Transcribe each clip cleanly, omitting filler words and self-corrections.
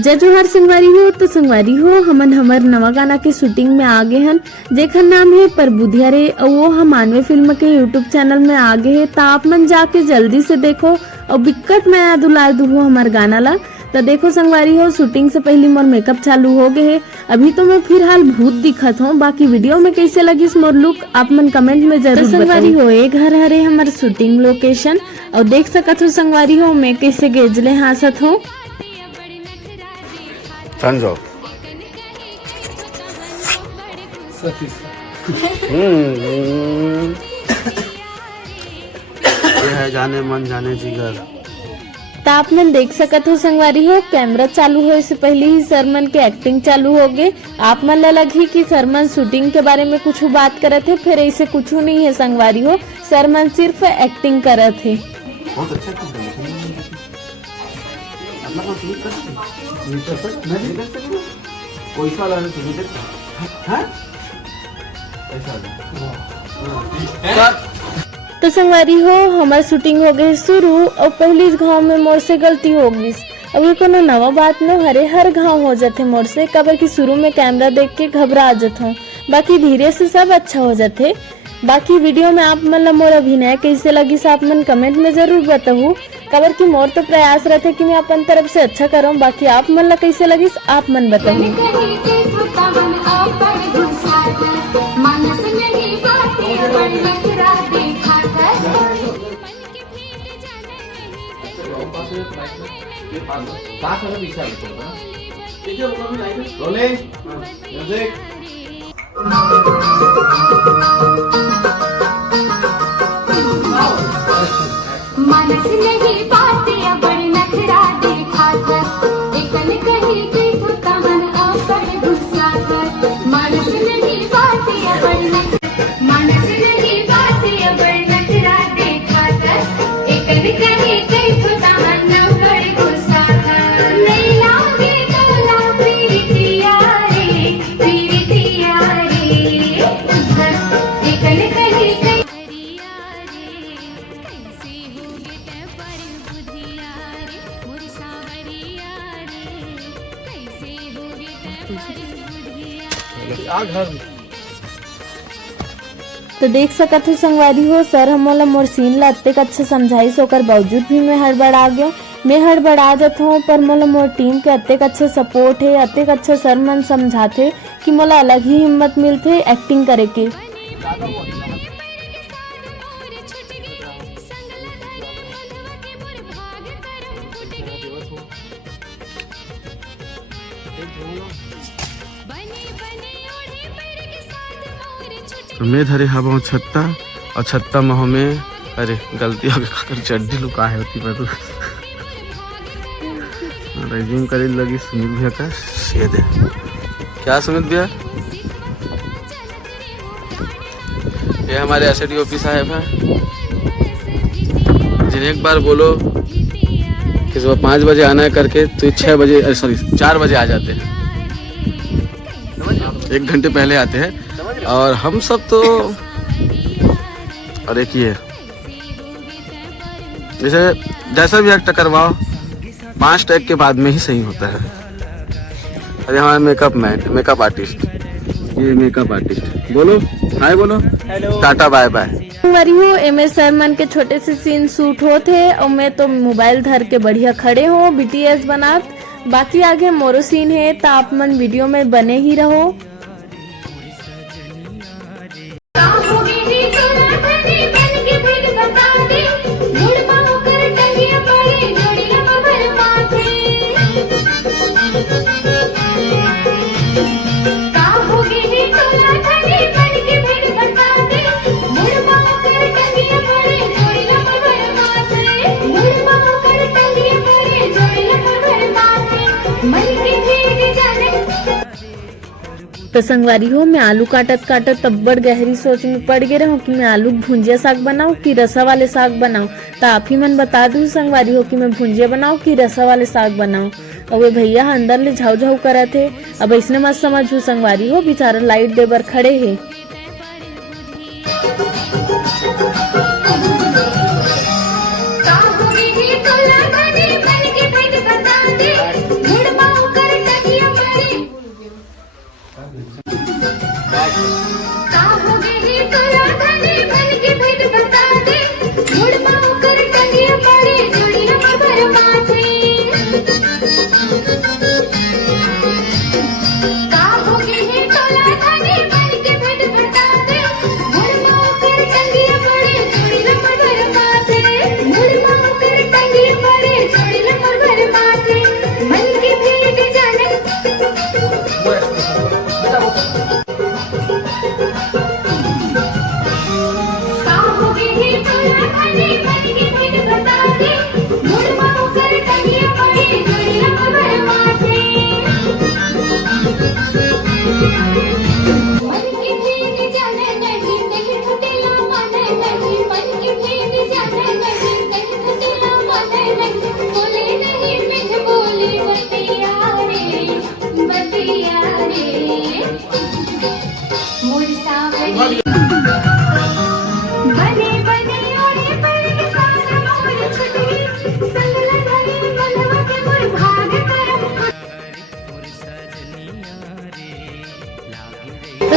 जय जोहार संगवारी हो। तो संगवारी हो हमन हमर नवा गाना के शूटिंग में आगे हन, जेकर नाम है परबुधिया रे, और वो हम मानवे फिल्म के यूट्यूब चैनल में आगे है। तो आप मन जाके जल्दी से देखो और बिक्कट मैं दुलार दू हमार गाना ला। तो देखो संगवारी हो, शूटिंग से पहले मोर मेकअप चालू हो गए है। अभी तो मैं फिलहाल भूत दिखत हूँ, बाकी वीडियो में कैसे लगी मोर लुक आप मन कमेंट में जरूर संगवारी हो। ये घर हरे हमार शूटिंग लोकेशन, और देख सकत हो संगवारी हो मैं कैसे गेजले हासत हूँ। समझो ये है जाने मन जाने जिगर। तो आप मन देख सकत हो संगवारी हो, कैमरा चालू होए से पहले ही सरमन के एक्टिंग चालू हो गए। आप मन ला लगी कि सरमन शूटिंग के बारे में कुछ बात करत है, फिर ऐसे कुछ नहीं है संगवारी हो, सरमन सिर्फ एक्टिंग करत है। बहुत अच्छा तो संगवारी हो हमार शूटिंग हो गई शुरू, और पहली गांव में मोर से गलती हो गई। अब ये कोनो नवा बात न हरे, हर गांव हो जाते मोर से, कबर की शुरू में कैमरा देख के घबरा जाता हूँ, बाकी धीरे से सब अच्छा हो जाते। बाकी वीडियो में आप मन ला मोर अभिनय कैसे लगी आप मन कमेंट में जरूर बताऊ, कबर की मोर तो प्रयास रहते कि मैं अपन तरफ से अच्छा करूँ। बाकी आप मन ला कैसे लगी आप मन बताइए। मनस नहीं पाते अबर नखरा देखा था, एकन कहीं के होता मन अबर गुस्सा था। मनस नहीं पाते अबर नखरा देखा था, एकन कहीं के होता मन अबर गुस्सा था। नहीं लागे तोला प्रीतिया रे, एकन कहीं के तो देख सकत हो संगवारी हो, सर हमला मोर सीन ला अत्ते अच्छा समझाई सोकर बावजूद भी मैं हड़बड़ा गयो। मैं हड़बड़ा जात हूँ, पर मोला मोर टीम के अत्ते अच्छा सपोर्ट है, अत्ते अच्छा सर मन समझाते कि मोला अलग ही हिम्मत मिलते एक्टिंग करे के। मैं धरे हवा छत्ता और छत्ता महो में, अरे गलती हो गई चड्डी लुका है होती मैं तो रेज्यूम करे लगी। सुमित भैया का शेद है क्या? सुमित भैया ये हमारे एसडी ओपी साहब हैं, जिन्हें एक बार बोलो कि सुबह 5 बजे आना है करके तो 6 बजे सॉरी 4 बजे आ जाते हैं, 1 घंटे पहले आते हैं। और हम सब तो और एक ये जैसे जैसा भी एक्ट करवाओ 5 टेक के बाद में ही सही होता है। अरे हमारा मेकअप मैन, मेकअप आर्टिस्ट, ये मेकअप आर्टिस्ट बोलो हाय, बोलो टाटा बाय बाय। मरी हो एम सरमन के छोटे से सीन शूट होते, और मैं तो मोबाइल धर के बढ़िया खड़े हो बीटीएस बनात। बाकी आगे मोरो सीन है, तो आप मन वीडियो में बने ही रहो। तो संगवारी हो मैं आलू काटत काटत तब्बड़ गहरी सोच में पड़ गए रहूं कि मैं आलू भुंजिया साग बनाऊं कि रसा वाले साग बनाऊं। तो आप ही मन बता दूं संगवारी हो कि मैं भुंजिया बनाऊं कि रसा वाले साग बनाऊं। और वे भैया अंदर ले झाऊ झाऊ करे थे, अब इसने मत समझू संगवारी हो, बेचारा लाइट देबर खड़े है। का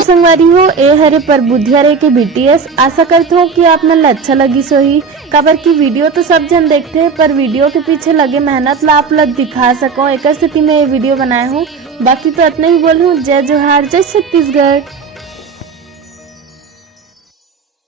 संगवारी हो ए हरे परबुधिया रे के बीटीएस। आशा करते हो कि आप मन ला अच्छा लगी सोही। काबर की वीडियो तो सब जन देखते हैं, पर वीडियो के पीछे लगे मेहनत ला आप लोग दिखा सको, एक स्थिति में ये वीडियो बनाए हूँ। बाकी तो इतना ही बोल हूँ। जय जोहार, जय छत्तीसगढ़।